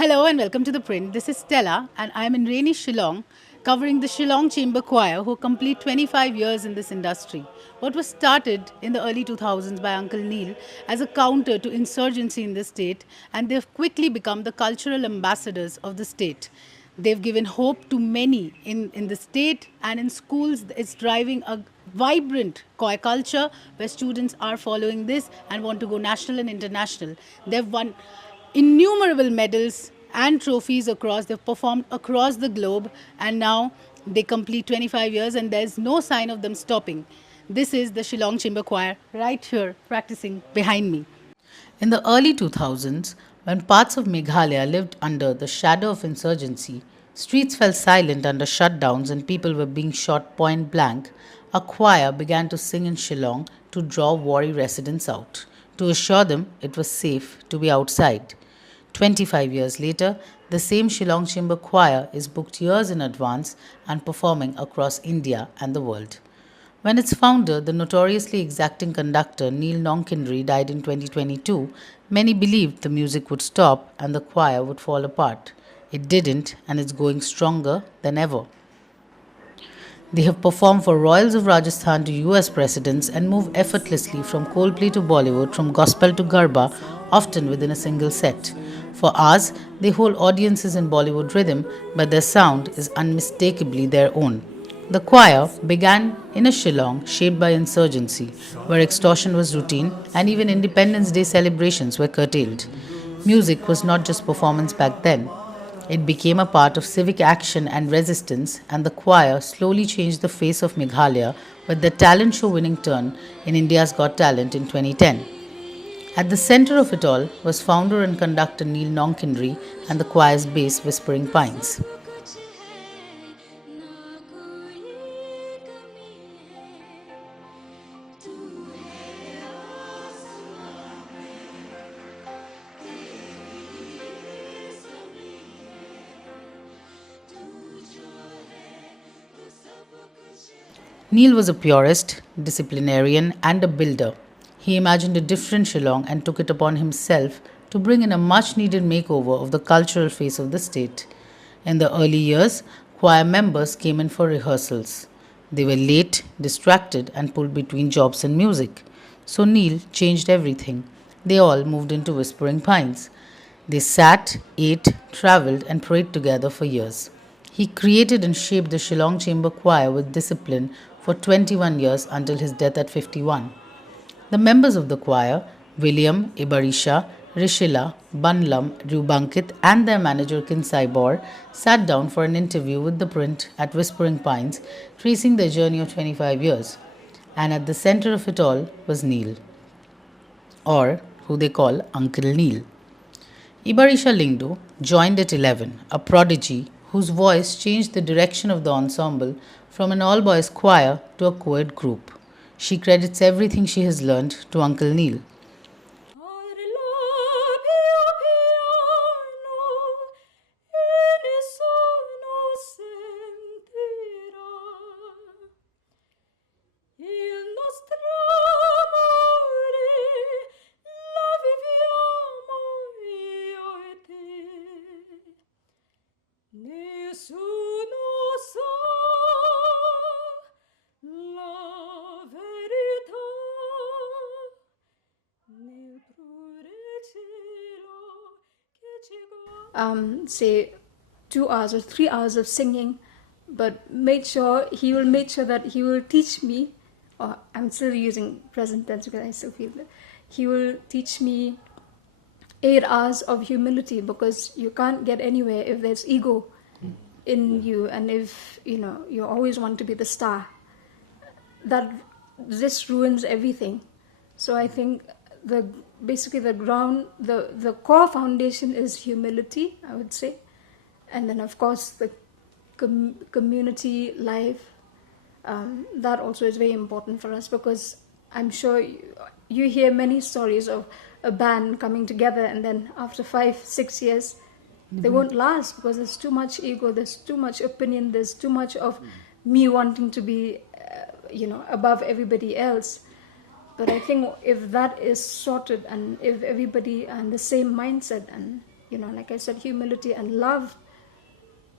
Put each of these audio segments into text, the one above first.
Hello and welcome to ThePrint. This is Stella and I'm in rainy Shillong covering the Shillong Chamber Choir who complete 25 years in this industry. What was started in the early 2000s by Uncle Neil as a counter to insurgency in the state, and they've quickly become the cultural ambassadors of the state. They've given hope to many in the state and in schools. It's driving a vibrant choir culture where students are following this and want to go national and international. They've won innumerable medals and trophies across. They've performed across the globe and now they complete 25 years and there's no sign of them stopping. This is the Shillong Chamber Choir right here practicing behind me. In the early 2000s, when parts of Meghalaya lived under the shadow of insurgency, streets fell silent under shutdowns and people were being shot point blank, a choir began to sing in Shillong to draw worry residents out, to assure them it was safe to be outside. 25 years later, the same Shillong Chamber Choir is booked years in advance and performing across India and the world. When its founder, the notoriously exacting conductor Neil Nongkynrih, died in 2022, many believed the music would stop and the choir would fall apart. It didn't, and it's going stronger than ever. They have performed for royals of Rajasthan to US presidents and move effortlessly from Coldplay to Bollywood, from gospel to Garba, often within a single set. For hours, they hold audiences in Bollywood rhythm, but their sound is unmistakably their own. The choir began in a Shillong shaped by insurgency, where extortion was routine and even Independence Day celebrations were curtailed. Music was not just performance back then. It became a part of civic action and resistance, and the choir slowly changed the face of Meghalaya with the talent show winning turn in India's Got Talent in 2010. At the center of it all was founder and conductor Neil Nongkynrih and the choir's bass Whispering Pines. Neil was a purist, disciplinarian, and a builder. He imagined a different Shillong and took it upon himself to bring in a much needed makeover of the cultural face of the state. In the early years, choir members came in for rehearsals. They were late, distracted, and pulled between jobs and music. So Neil changed everything. They all moved into Whispering Pines. They sat, ate, travelled, and prayed together for years. He created and shaped the Shillong Chamber Choir with discipline for 21 years until his death at 51. The members of the choir, William, Ibarisha, Rishila, Banlam, Rubankit, and their manager Kinsai Bor, sat down for an interview with ThePrint at Whispering Pines, tracing their journey of 25 years. And at the center of it all was Neil, or who they call Uncle Neil. Ibarisha Lingdo joined at 11, a prodigy whose voice changed the direction of the ensemble from an all boys choir to a co-ed group. She credits everything she has learned to Uncle Neil. Say 2 hours or 3 hours of singing, but he will make sure that he will teach me, or I'm still using present tense because I still feel that he will teach me 8 hours of humility, because you can't get anywhere if there's ego in you, and if you always want to be the star, that just ruins everything. So I think the core foundation is humility, I would say, and then of course the community life, that also is very important for us, because I'm sure you hear many stories of a band coming together and then after 5-6 years they won't last, because there's too much ego, there's too much opinion, there's too much of me wanting to be above everybody else. But I think if that is sorted, and if everybody and the same mindset, and like I said, humility and love.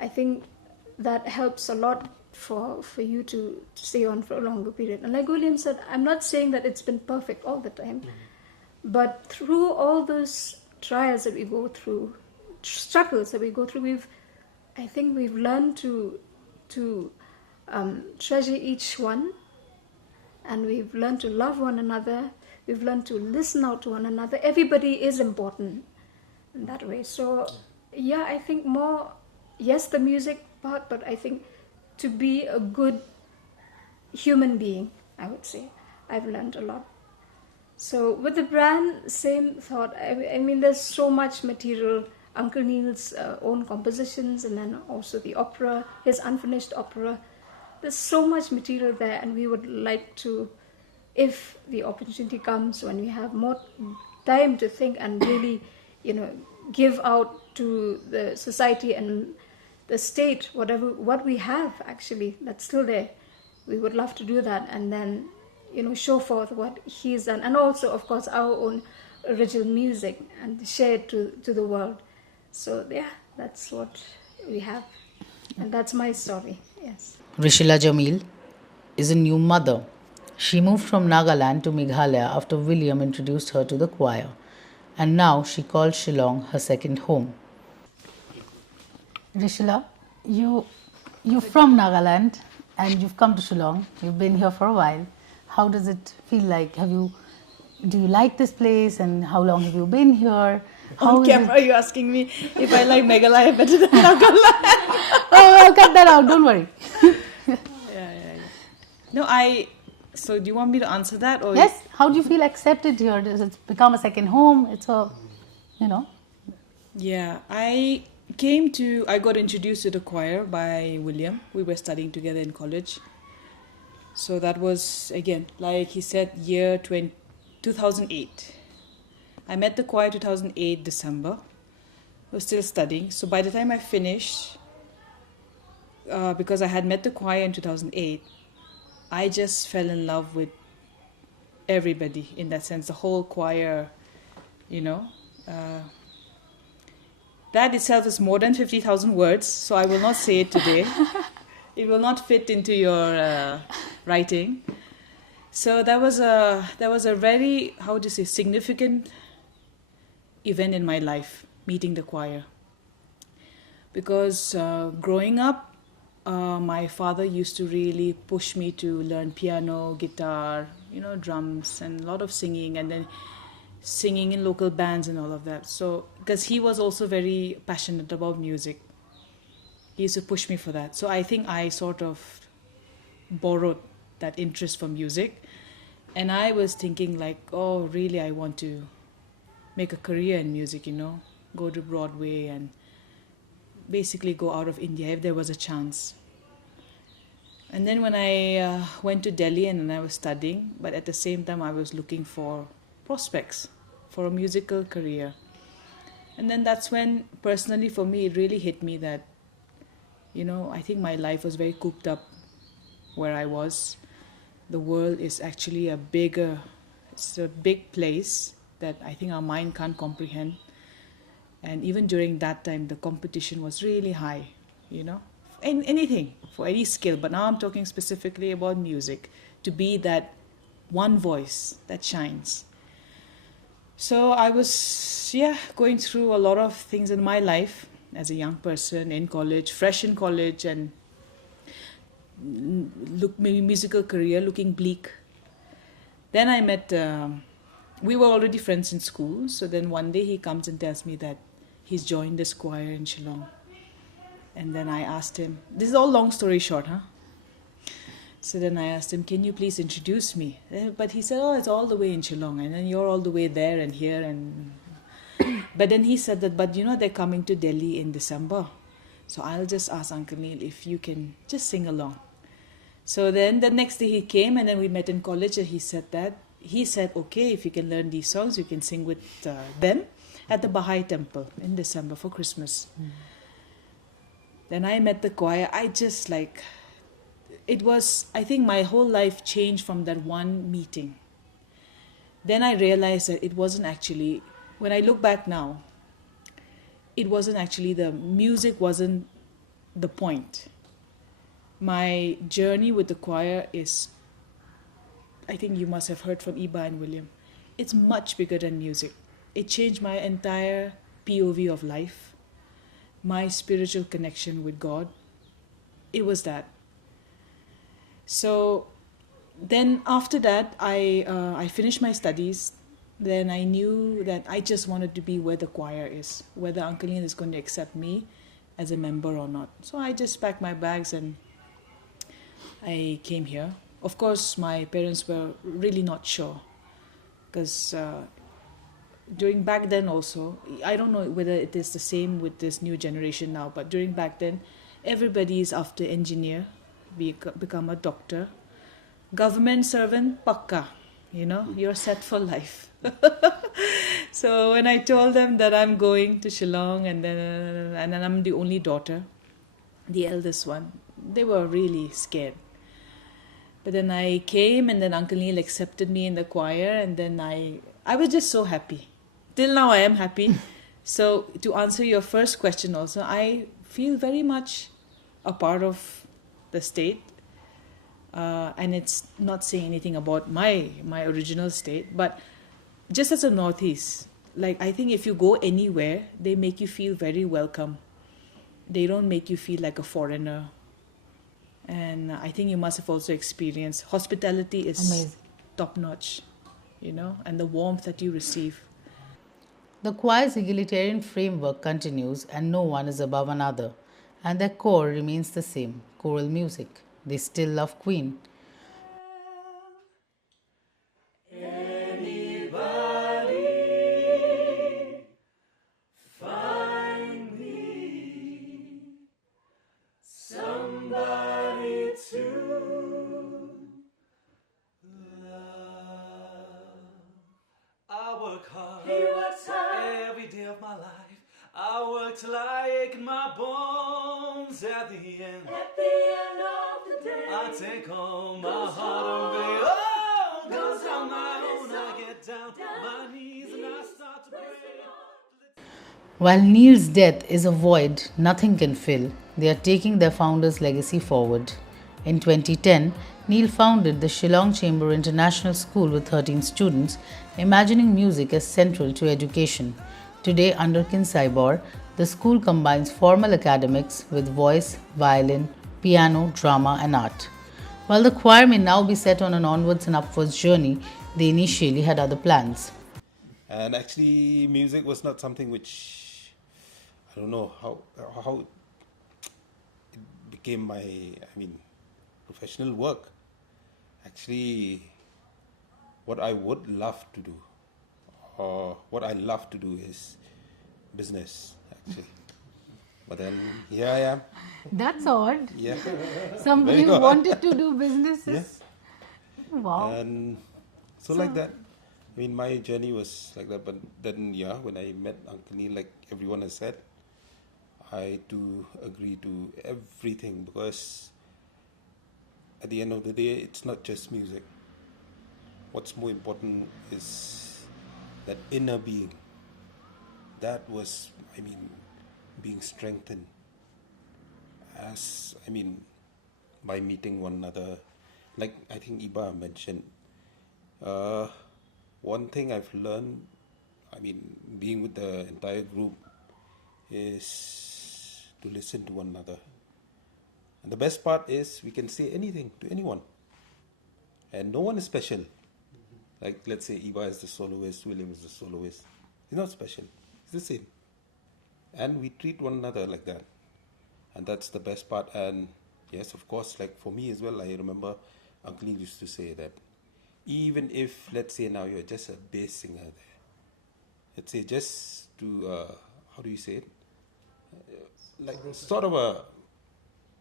I think that helps a lot for you to stay on for a longer period. And like William said, I'm not saying that it's been perfect all the time, but through all those trials that we go through, struggles that we go through, I think we've learned to treasure each one, and we've learned to love one another. We've learned to listen out to one another. Everybody is important in that way. So yeah, I think more, yes, the music part, but I think to be a good human being, I would say, I've learned a lot. So with the brand, same thought. I mean, there's so much material. Uncle Neil's own compositions, and then also the opera, his unfinished opera. There's so much material there, and we would like to, if the opportunity comes, when we have more time to think and really, give out to the society and the state what we have actually that's still there. We would love to do that, and then show forth what he's done, and also of course our own original music, and share it to the world. So yeah, that's what we have, and that's my story. Yes. Rishila Jamil is a new mother. She moved from Nagaland to Meghalaya after William introduced her to the choir, and now she calls Shillong her second home. Rishila, you're from Nagaland and you've come to Shillong. You've been here for a while. How does it feel like? Do you like this place, and how long have you been here? On camera, are you asking me if I like Meghalaya better than Nagaland? Oh, I'll cut that out. Don't worry. Yeah. No, So do you want me to answer that, or yes? How do you feel accepted here? Does it become a second home? It's a, Yeah, I got introduced to the choir by William. We were studying together in college. So that was, again, like he said, year 2008. I met the choir 2008 December. I was still studying. So by the time I finished, because I had met the choir in 2008, I just fell in love with everybody in that sense, the whole choir, that itself is more than 50,000 words, so I will not say it today. It will not fit into your writing. So that was a very, significant event in my life, meeting the choir. Because growing up, my father used to really push me to learn piano, guitar, drums, and a lot of singing, and then singing in local bands and all of that. So, because he was also very passionate about music, he used to push me for that. So I think I sort of borrowed that interest for music, and I was thinking like, oh, really, I want to make a career in music, go to Broadway and basically go out of India if there was a chance. And then when I went to Delhi and I was studying, but at the same time I was looking for prospects for a musical career. And then that's when, personally for me, it really hit me that, I think my life was very cooped up where I was. The world is actually it's a big place that I think our mind can't comprehend. And even during that time, the competition was really high, in anything, for any skill. But now I'm talking specifically about music, to be that one voice that shines. So I was, going through a lot of things in my life as a young person in college, fresh in college, and musical career looking bleak. Then I met, we were already friends in school. So then one day he comes and tells me that he's joined this choir in Shillong. And then I asked him, this is all long story short, huh? So then I asked him, can you please introduce me? But he said, it's all the way in Shillong, and then you're all the way there and here. But then he said that, but they're coming to Delhi in December. So I'll just ask Uncle Neil if you can just sing along. So then the next day he came, and then we met in college, and he said, okay, if you can learn these songs, you can sing with them at the Baha'i temple in December for Christmas. Then I met the choir. I think my whole life changed from that one meeting. Then I realized that it wasn't actually, when I look back now, it wasn't actually, the music wasn't the point. My journey with the choir is, I think you must have heard from Iba and William, it's much bigger than music. It changed my entire POV of life, my spiritual connection with God. It was that. So then after that, I finished my studies. Then I knew that I just wanted to be where the choir is, whether Uncle Neil is going to accept me as a member or not. So I just packed my bags and I came here. Of course, my parents were really not sure because during back then also, I don't know whether it is the same with this new generation now, but during back then, everybody is after engineer, become a doctor, government servant, pakka. You're set for life. So when I told them that I'm going to Shillong and then I'm the only daughter, the eldest one, they were really scared. But then I came and then Uncle Neil accepted me in the choir and then I was just so happy. Till now I am happy. So to answer your first question also, I feel very much a part of the state. And it's not saying anything about my original state, but just as a Northeast, like I think if you go anywhere, they make you feel very welcome. They don't make you feel like a foreigner. And I think you must have also experienced hospitality is Amazing. top notch, and the warmth that you receive. The choir's egalitarian framework continues, and no one is above another, and their core remains the same choral music. They still love Queen. I work hard. He works hard. Every day of my life. I work till I ache in my bones. At the end of the day, I take home my heart away. Oh, goes on my own. I get down my knees and I start to pray. While Neil's death is a void nothing can fill, they are taking their founder's legacy forward. In 2010, Neil founded the Shillong Chamber International School with 13 students, imagining music as central to education. Today, under Kin Saibor, the school combines formal academics with voice, violin, piano, drama, and art. While the choir may now be set on an onwards and upwards journey, they initially had other plans. And actually, music was not something which I don't know how it became my professional work. Actually, what I would love to do, or what I love to do, is business. Actually, but then here I am. That's odd. Yeah, Somebody Very who odd. wanted to do businesses. Yes. Wow. And so like that. My journey was like that. But then, when I met Uncle Neil, like everyone has said, I do agree to everything because at the end of the day, it's not just music. What's more important is that inner being. That was, being strengthened by meeting one another. Like I think Iba mentioned, one thing I've learned, being with the entire group, is to listen to one another. And the best part is we can say anything to anyone. And no one is special. Like let's say Iba is the soloist, William is the soloist. He's not special. He's the same. And we treat one another like that. And that's the best part. And yes, of course, like for me as well, I remember Uncle Neil used to say that even if, let's say now you're just a bass singer there, let's say just to, how do you say it?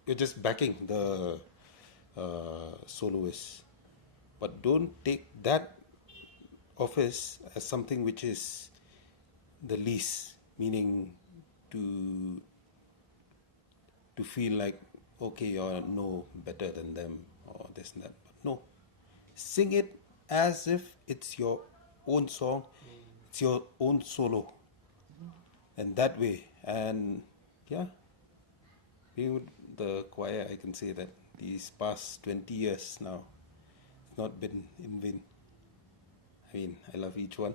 You're just backing the soloist. But don't take that office as something which is the least, meaning to feel like, okay, you're no better than them or this and that. But no, sing it as if it's your own song, it's your own solo. and that way. And yeah, being with the choir, I can say that these past 20 years now, it's not been in vain. I mean, I love each one.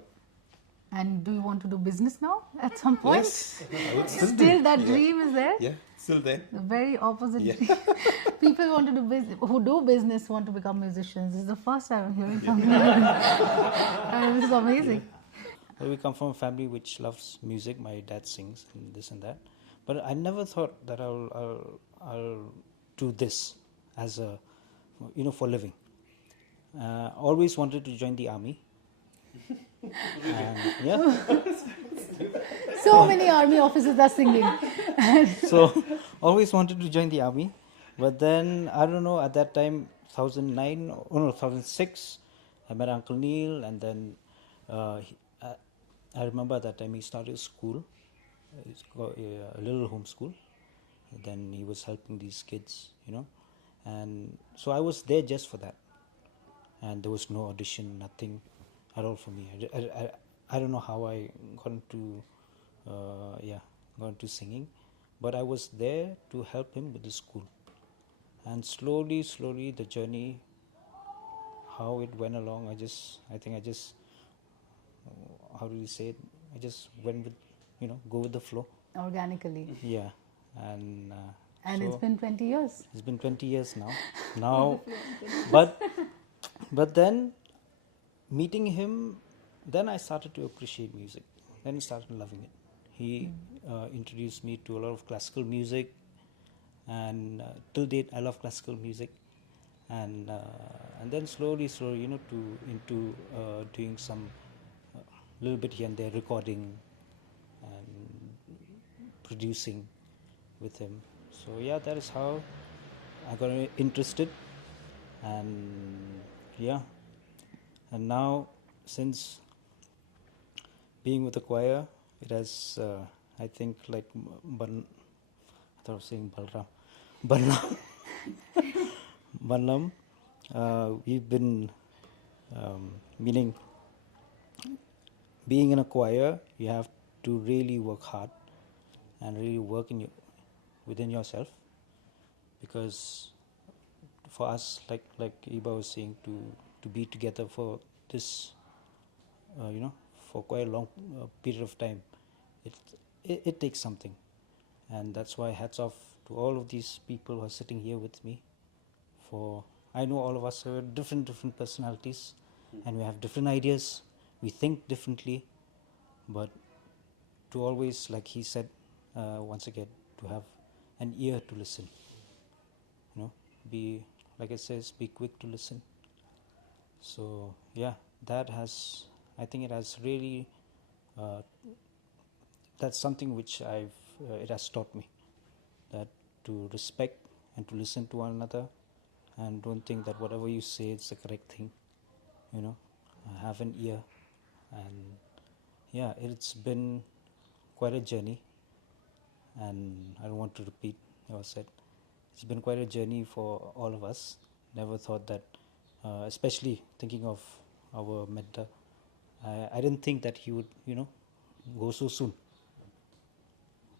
And do you want to do business now at some point? Yes, I would still Still that dream is there? Yeah, still there. The very opposite. Yeah. People want to do business, who do business want to become musicians. This is the first time I'm hearing something like this. This is amazing. Well, we come from a family which loves music. My dad sings and this and that. But I never thought that I'll do this as a, for living. Always wanted to join the army. And, yeah. So many army officers are singing. So always wanted to join the army, but then I don't know, at that time 2006 I met Uncle Neil, and then I remember at that time he started school. It's got a little home school. Then he was helping these kids, and so I was there just for that, and there was no audition, nothing at all for me. I don't know how I got into singing, but I was there to help him with the school. And slowly the journey, how it went along, I think I just how do you say it, I just went with, go with the flow. Organically. Yeah. And And so it's been 20 years. it's been 20 years now but then meeting him, then I started to appreciate music, then I started loving it. He introduced me to a lot of classical music, and till date I love classical music. And then slowly into doing some little bit here and there, recording and producing with him. So yeah, that is how I got interested. And yeah, and now, since being with the choir, it has I think like I thought I was saying Banlam. We've been meaning being in a choir, you have to really work hard and really work within yourself, because for us, like Iba was saying, to be together for this, for quite a long period of time, it takes something. And that's why hats off to all of these people who are sitting here with me. For I know all of us have different personalities, and we have different ideas, we think differently, but to always, like he said once again, to have an ear to listen, be, like it says, be quick to listen. So yeah, that has, I think it has really, that's something which it has taught me, that to respect and to listen to one another, and don't think that whatever you say is the correct thing, have an ear. And yeah, it's been quite a journey, and I don't want to repeat what I said. It's been quite a journey for all of us. Never thought that, especially thinking of our mentor, I didn't think that he would, go so soon.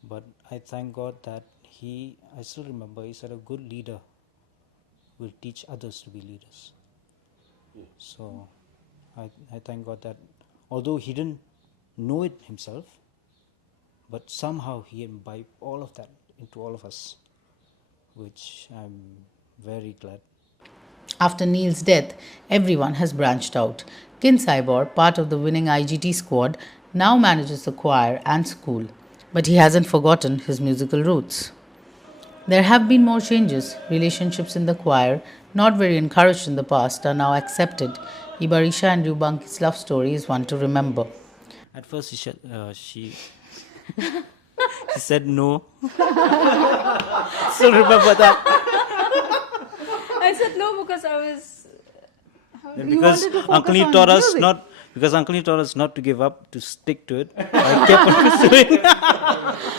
But I thank God that I still remember, he said a good leader will teach others to be leaders. Yeah. So I thank God that although he didn't know it himself, but somehow he imbibed all of that into all of us, which I'm very glad. After Neil's death, everyone has branched out. Kin Saibor, part of the winning IGT squad, now manages the choir and school, but he hasn't forgotten his musical roots. There have been more changes. Relationships in the choir, not very encouraged in the past, are now accepted. Ibarisha and Ryubanki's love story is one to remember. At first she said no. Still remember that. I said no because I was. Because Uncle Lee taught us not. Because Uncle Lee taught us not to give up, to stick to it. I kept on pursuing.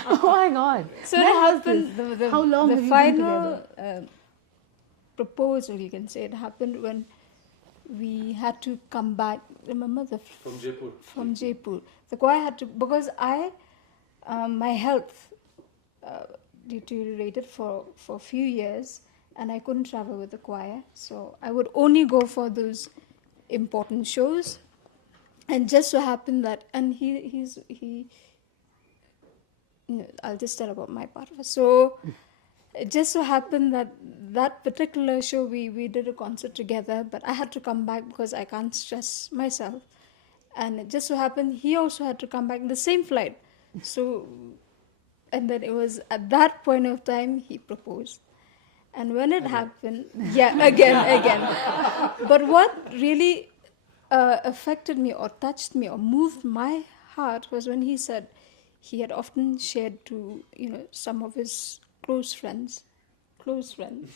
Oh my God! So it happened. How long the have you final been together? proposal, you can say, it happened when we had to come back. Remember From Jaipur. From Jaipur, the choir had to, because I My health deteriorated for a few years, and I couldn't travel with the choir. So I would only go for those important shows. And just so happened that, and I'll just tell about my part of it. So it just so happened that that particular show we did a concert together, but I had to come back because I can't stress myself. And it just so happened he also had to come back in the same flight. So, and then it was at that point of time he proposed. And when it happened, again. But what really affected me or touched me or moved my heart was when he said he had often shared to some of his close friends,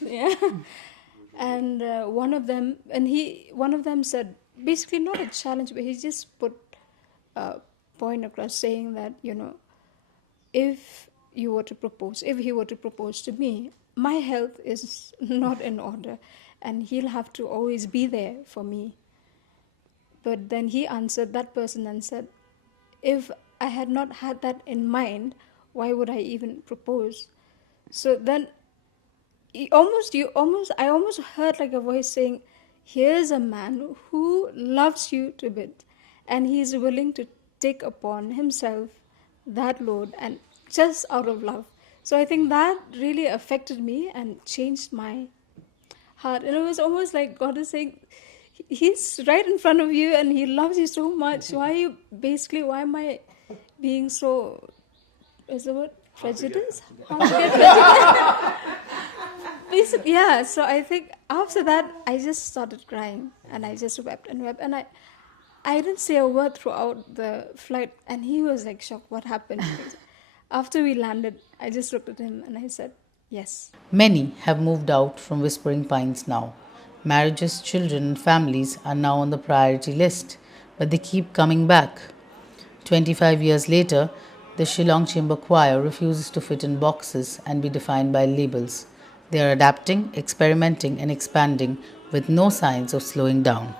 yeah. And one of them said, basically not a challenge, but he just put a point across saying that if he were to propose to me, my health is not in order, and he'll have to always be there for me. But then he answered, that person, and said, if I had not had that in mind, why would I even propose? So then I almost heard like a voice saying, here's a man who loves you to bits, and he's willing to take upon himself that load, and just out of love. So I think that really affected me and changed my heart. And it was almost like God is saying, he's right in front of you and he loves you so much. Why am I being so, is the word prejudice? Basically, yeah. So I think after that, I just started crying and I just wept and wept. And I didn't say a word throughout the flight, and he was like shocked, what happened? After we landed, I just looked at him and I said, yes. Many have moved out from Whispering Pines now. Marriages, children, and families are now on the priority list, but they keep coming back. 25 years later, the Shillong Chamber Choir refuses to fit in boxes and be defined by labels. They are adapting, experimenting, and expanding with no signs of slowing down.